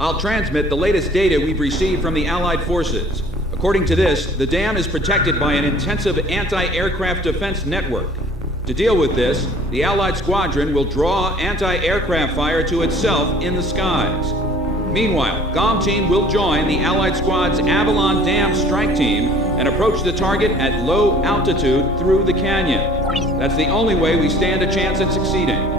I'll transmit the latest data we've received from the Allied forces. According to this, the dam is protected by an intensive anti-aircraft defense network. To deal with this, the Allied squadron will draw anti-aircraft fire to itself in the skies. Meanwhile, GOM team will join the Allied squad's Avalon Dam strike team and approach the target at low altitude through the canyon. That's the only way we stand a chance at succeeding.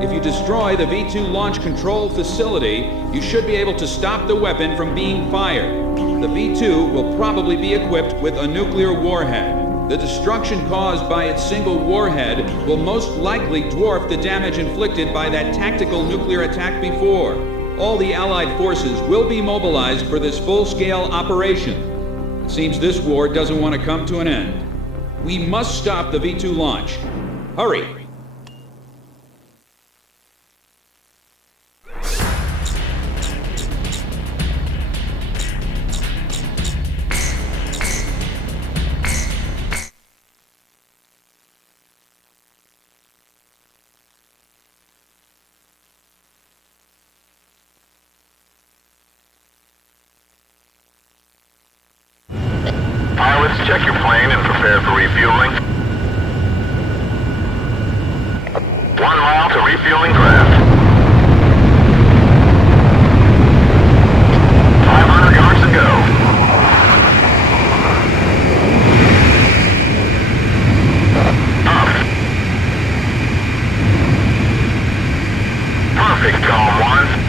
If you destroy the V-2 launch control facility, you should be able to stop the weapon from being fired. The V-2 will probably be equipped with a nuclear warhead. The destruction caused by its single warhead will most likely dwarf the damage inflicted by that tactical nuclear attack before. All the Allied forces will be mobilized for this full-scale operation. It seems this war doesn't want to come to an end. We must stop the V-2 launch. Hurry! Pilots, check your plane and prepare for refueling. 1 mile to refueling craft. 500 yards to go. Up. Perfect, Calm 1.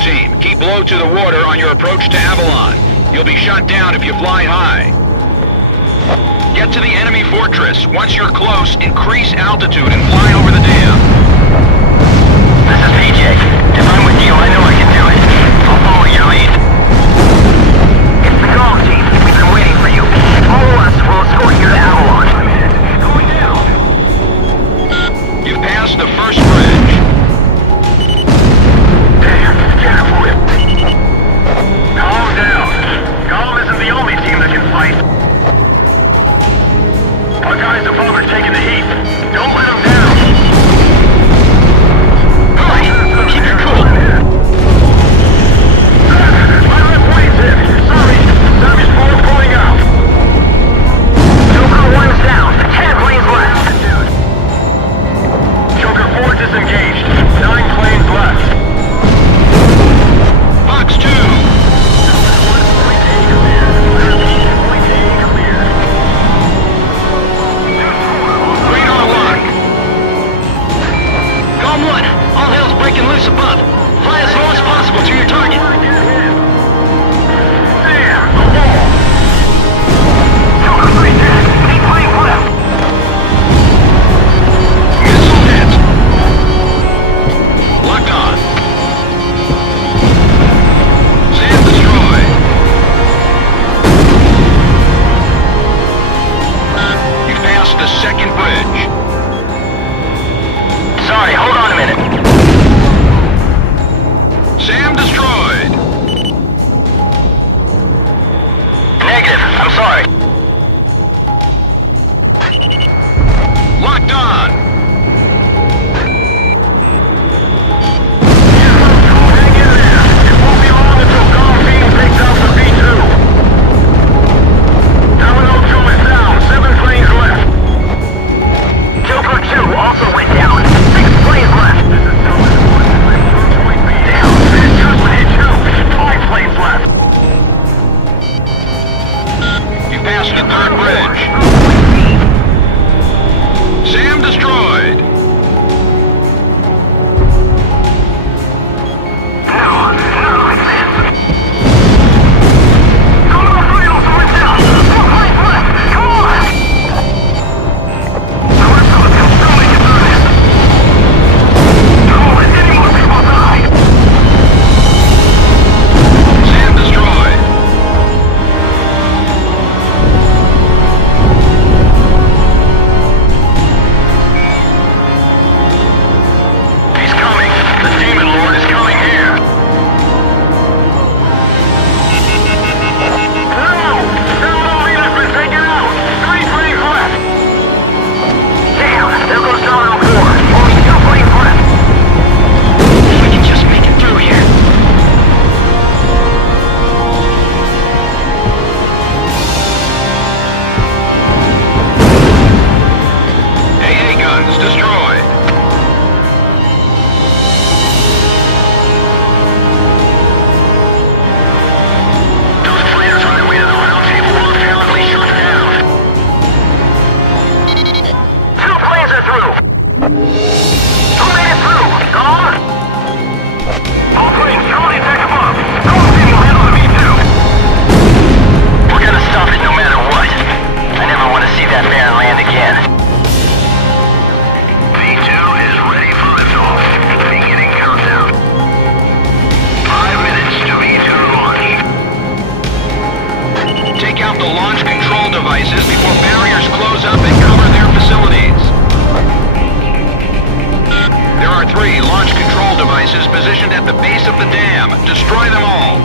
Team, keep low to the water on your approach to Avalon. You'll be shot down if you fly high. Get to the enemy fortress. Once you're close, increase altitude and fly over the dam. This is PJ. If I'm with you, I know I can do it. I'll follow your lead. It's the GOM team. We've been waiting for you. Follow us. We'll escort you to Avalon. It's going down. You've passed the first bridge. Careful. Calm down. GOM isn't the only team that can fight. Our guys above are taking the heat. Don't let them down. Hurry! Keep your cool. devices before barriers close up and cover their facilities. There are 3 launch control devices positioned at the base of the dam. Destroy them all.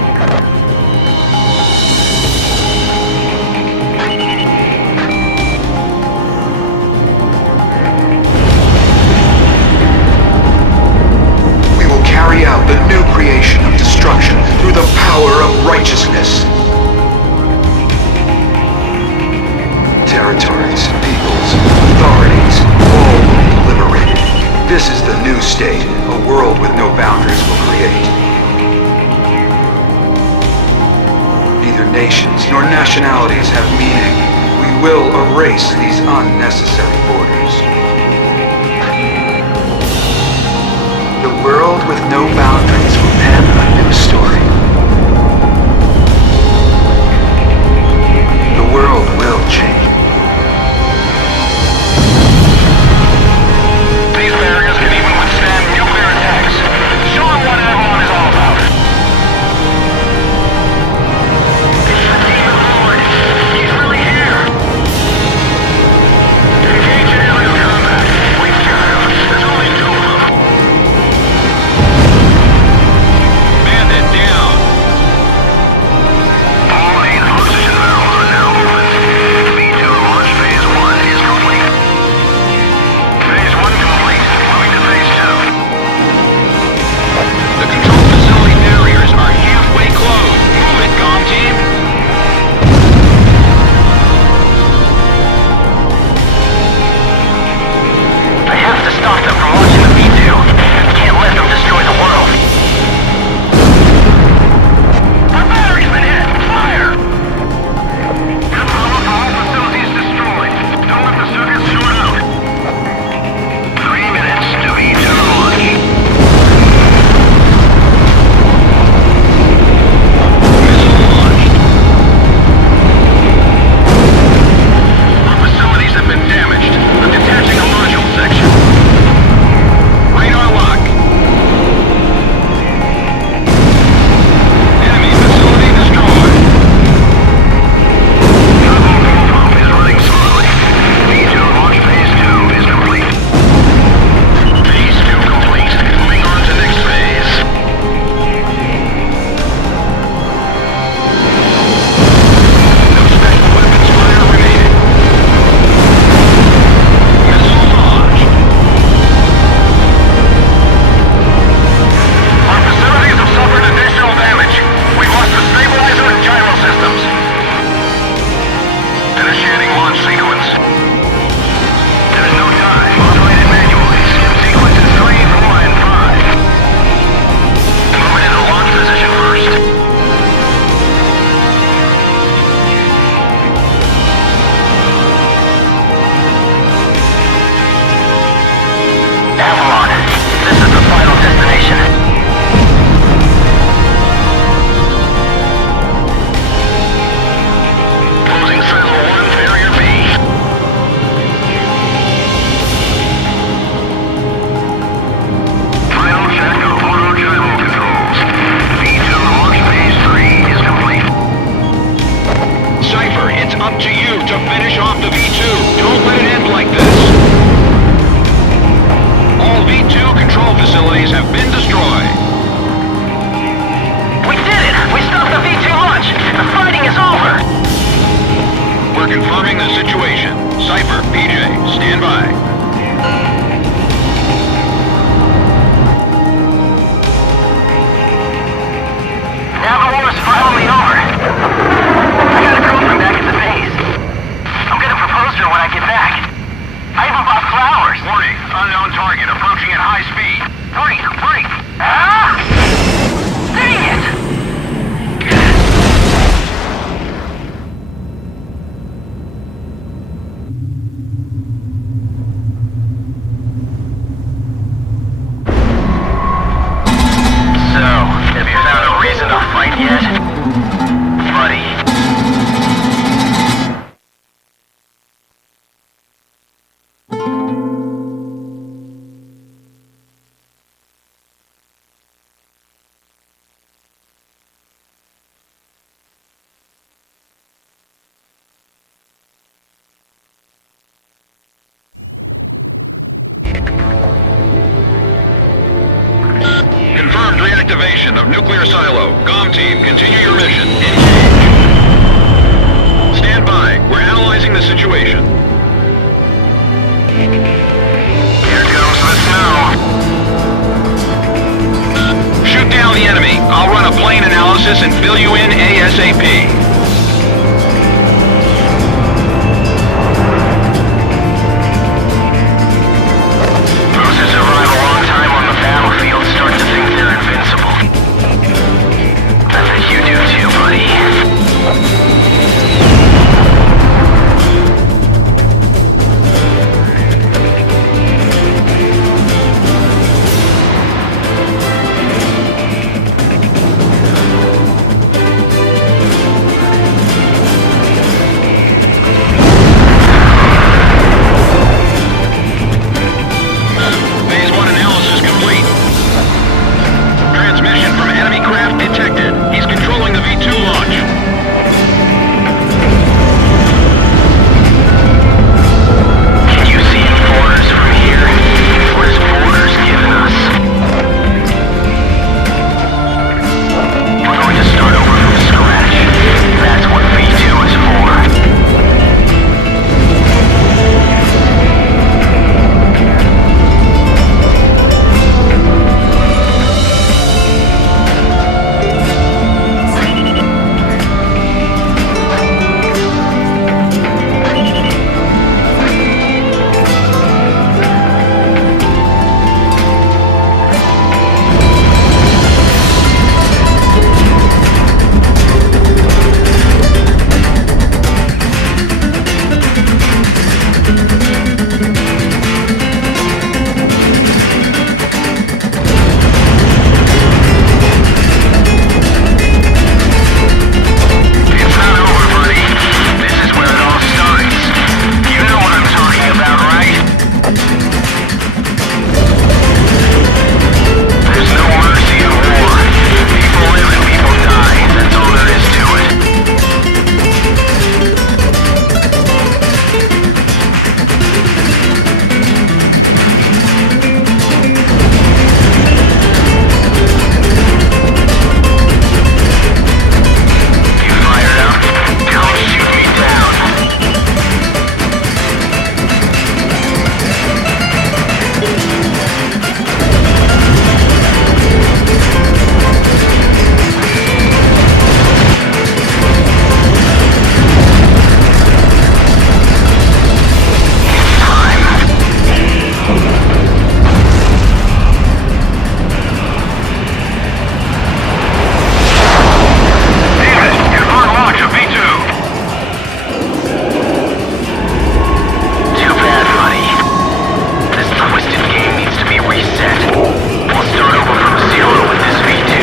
We will carry out the new creation of destruction through the power of righteousness. Territories, peoples, authorities, all will be liberated. This is the new state a world with no boundaries will create. Neither nations nor nationalities have meaning. We will erase these unnecessary borders. The world with no boundaries will pen a new story. The world will change. These barriers can even withstand nuclear attacks. Show them what Avalon is all about. It's the Demon Lord. He's really here. Engage in aerial combat. We've got him. There's only 2 of them. Bandit down. All 8 oxygen valves are now open. V2 launch phase 1 is complete. Phase 1 complete. Moving to phase 2. The control facility barriers are halfway closed. Move it, comm team. I have to stop them from launching the V2. Can't let them destroy the world. Our battery's been hit! Fire! The power for all facilities destroyed. Don't let the circuits short out. 3 minutes to V2 launch. Missile launched. Our facilities have been damaged. I'm detaching a module section. Radar lock. Enemy facility destroyed. Turbo fuel pump is running smoothly. V2 launch phase 2 is complete. Phase 2 complete. Moving on to next phase. No special weapons fire remaining. Missile launched. Our facilities have suffered additional damage. We've lost the stabilizer and gyro systems. Initiating launch sequence. There's no time. Automated manually. Skip sequences 3, 4, and 5. Moving into launch position first. Avalon, this is the final destination. Closing silo 1, barrier B. Final check of auto gyro controls. V2 launch phase 3 is complete. Cypher, it's up to you to finish off the V2. Don't let it end like this. All V2 control facilities have been destroyed. We did it! We stopped the V2 launch! The fighting is over! We're confirming the situation. Cypher, PJ, stand by. Avalon's finally over. I got a girlfriend back at the base. I'm gonna propose to her when I get back. I even bought flowers. Warning, unknown target approaching at high speed. Hurry, hurry! Ah! Dang it! So, have you found a reason to fight yet? activation of nuclear silo. GOM team, continue your mission. Engage. Stand by. We're analyzing the situation. Here comes the snow. Shoot down the enemy. I'll run a plane analysis and fill you in ASAP. Those who survive a long time on the battlefield start to think they're invincible. I bet you do too, buddy. Phase 1 analysis complete. Transmission from enemy craft detected. He's controlling the V2 launch. Can you see any borders from here? What is borders giving us? We're going to start over from scratch. That's what V2 is for. It's not over, buddy. This is where it all starts. You know what I'm talking about, right? There's no mercy in war. People live and people die. That's all there is to it. You fired up? Don't shoot me down. It's time. David, confirm launch of V2. Too bad, buddy. This twisted game needs to be reset. We'll start over from zero with this V2.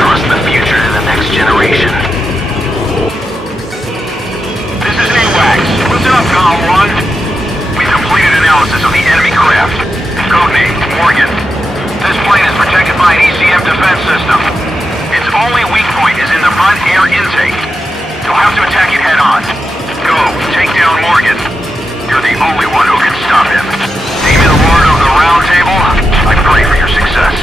Trust the future to the next generation. This is AWACS. Listen up, GOM 1. We completed analysis of the enemy craft. Codename, Morgan. This plane is protected by an ECM defense system. Its only weak point is in the front air intake. You'll have to attack it head on. Go, take down Morgan. You're the only one who can stop him. Demon Lord of the Round Table, I pray for your success.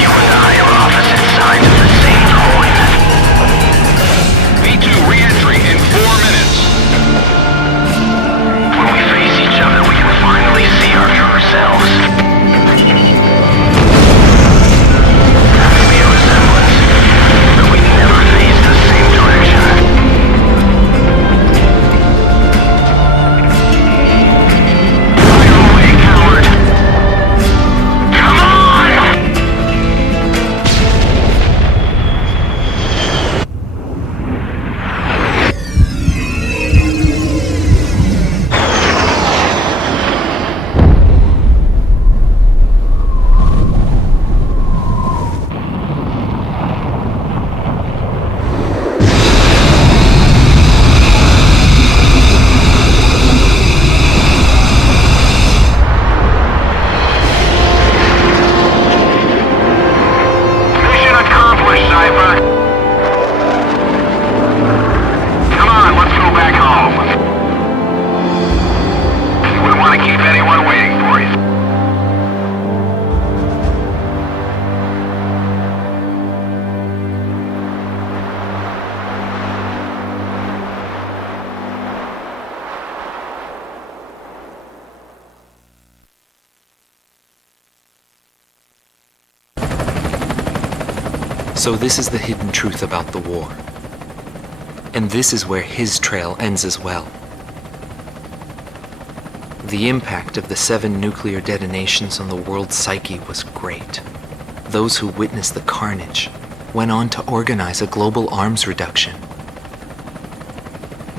You and I are opposite sides of the same coin. V2 re-entry in 4 minutes. When we face each other, we can finally see our true selves. There may be a resemblance, but we never face the same direction. keep anyone waiting for you. So this is the hidden truth about the war. And this is where his trail ends as well. The impact of the 7 nuclear detonations on the world's psyche was great. Those who witnessed the carnage went on to organize a global arms reduction.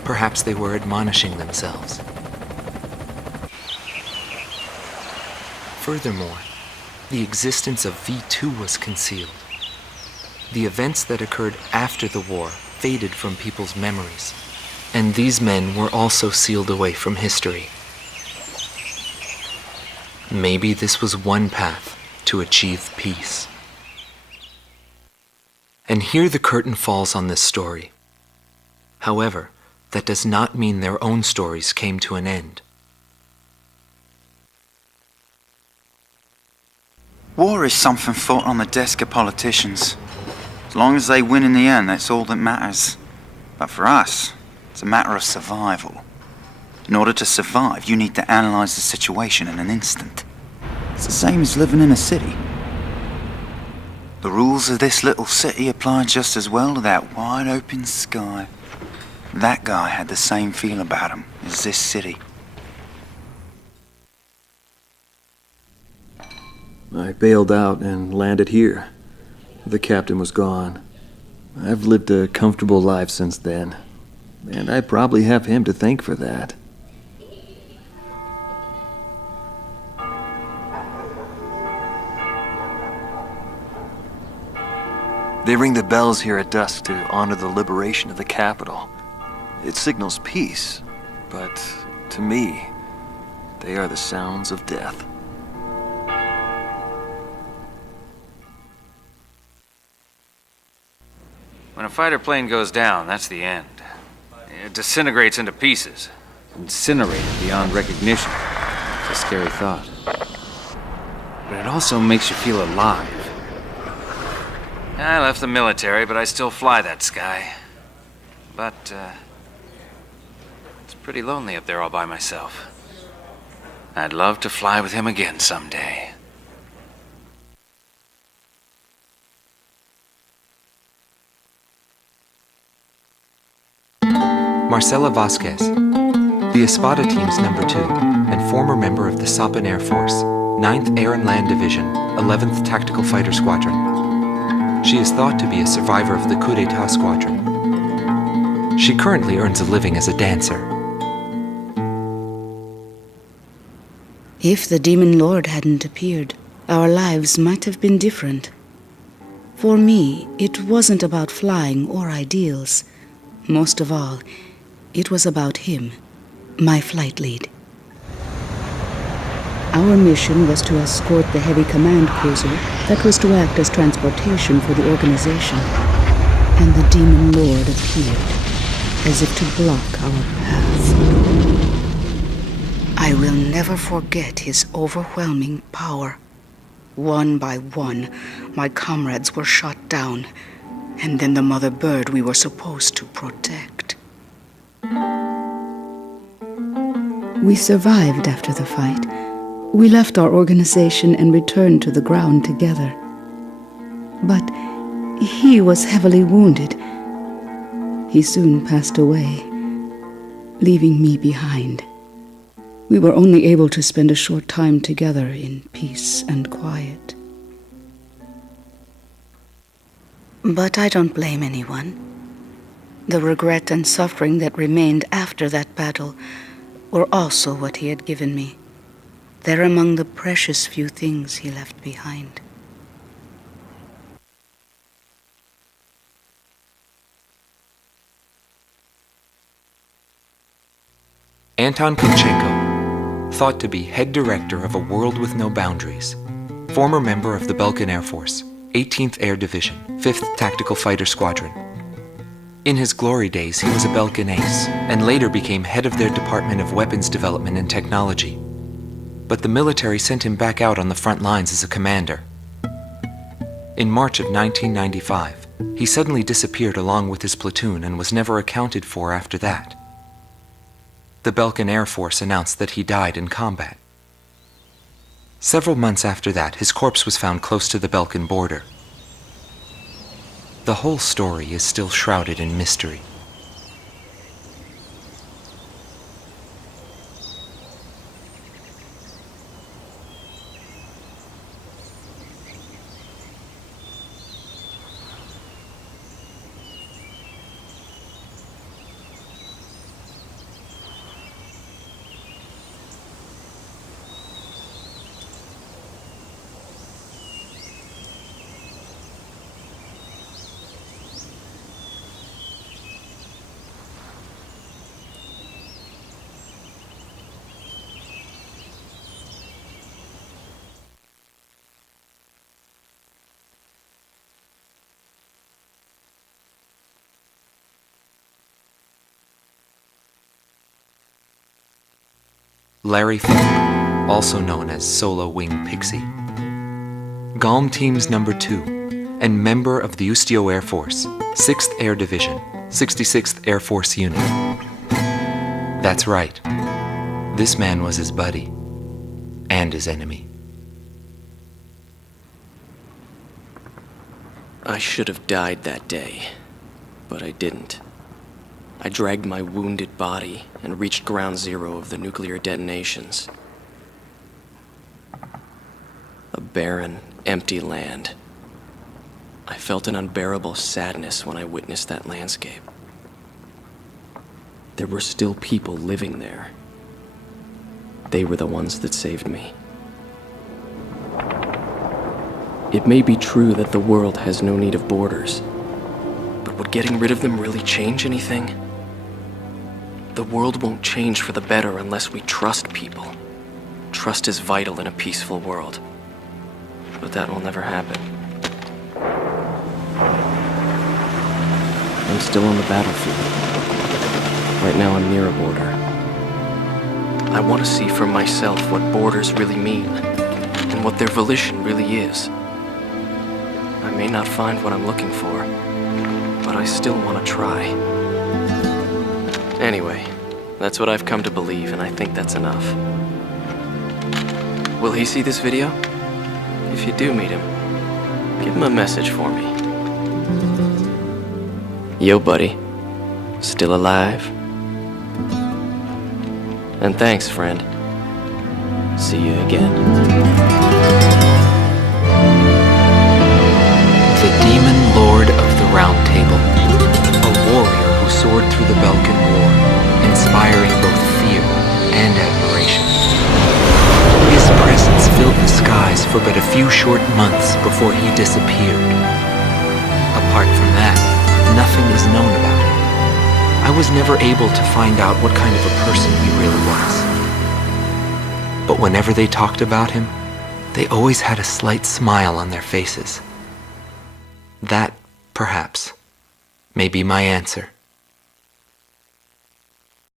Perhaps they were admonishing themselves. Furthermore, the existence of V2 was concealed. The events that occurred after the war faded from people's memories, and these men were also sealed away from history. Maybe this was one path to achieve peace. And here the curtain falls on this story. However, that does not mean their own stories came to an end. War is something fought on the desk of politicians. As long as they win in the end, that's all that matters. But for us, it's a matter of survival. In order to survive, you need to analyze the situation in an instant. It's the same as living in a city. The rules of this little city apply just as well to that wide open sky. That guy had the same feel about him as this city. I bailed out and landed here. The captain was gone. I've lived a comfortable life since then, and I probably have him to thank for that. They ring the bells here at dusk to honor the liberation of the capital. It signals peace, but to me, they are the sounds of death. When a fighter plane goes down, that's the end. It disintegrates into pieces. Incinerated beyond recognition. It's a scary thought. But it also makes you feel alive. I left the military, but I still fly that sky. But, it's pretty lonely up there all by myself. I'd love to fly with him again someday. Marcela Vasquez, the Espada Team's number 2 and former member of the Sapan Air Force, 9th Air and Land Division, 11th Tactical Fighter Squadron. She is thought to be a survivor of the coup d'etat squadron. She currently earns a living as a dancer. If the Demon Lord hadn't appeared, our lives might have been different. For me, it wasn't about flying or ideals. Most of all, it was about him, my flight lead. Our mission was to escort the heavy command cruiser that was to act as transportation for the organization. And the Demon Lord appeared, as if to block our path. I will never forget his overwhelming power. One by one, my comrades were shot down, and then the mother bird we were supposed to protect. We survived after the fight. We left our organization and returned to the ground together. But he was heavily wounded. He soon passed away, leaving me behind. We were only able to spend a short time together in peace and quiet. But I don't blame anyone. The regret and suffering that remained after that battle were also what he had given me. They're among the precious few things he left behind. Anton Kunchenko, thought to be head director of a world with no boundaries, former member of the Belkan Air Force, 18th Air Division, 5th Tactical Fighter Squadron. In his glory days, he was a Belkan ace, and later became head of their Department of Weapons Development and Technology. but the military sent him back out on the front lines as a commander. In March of 1995, he suddenly disappeared along with his platoon and was never accounted for after that. The Belkan Air Force announced that he died in combat. Several months after that, his corpse was found close to the Belkan border. The whole story is still shrouded in mystery. Larry Fink, also known as Solo Wing Pixie. GALM Team's number 2, and member of the Ustio Air Force, 6th Air Division, 66th Air Force Unit. That's right. This man was his buddy, and his enemy. I should have died that day, but I didn't. I dragged my wounded body and reached ground zero of the nuclear detonations. A barren, empty land. I felt an unbearable sadness when I witnessed that landscape. There were still people living there. They were the ones that saved me. It may be true that the world has no need of borders, but would getting rid of them really change anything? The world won't change for the better unless we trust people. Trust is vital in a peaceful world. But that will never happen. I'm still on the battlefield. Right now I'm near a border. I want to see for myself what borders really mean, and what their volition really is. I may not find what I'm looking for, but I still want to try. Anyway, that's what I've come to believe, and I think that's enough. Will he see this video? If you do meet him, give him a message for me. Yo, buddy. Still alive? And thanks, friend. See you again. The Demon Lord of the Round Table, a warrior who soared through the Belkan War, inspiring both fear and admiration. His presence filled the skies for but a few short months before he disappeared. Apart from that, nothing is known about him. I was never able to find out what kind of a person he really was. But whenever they talked about him, they always had a slight smile on their faces. That, perhaps, may be my answer.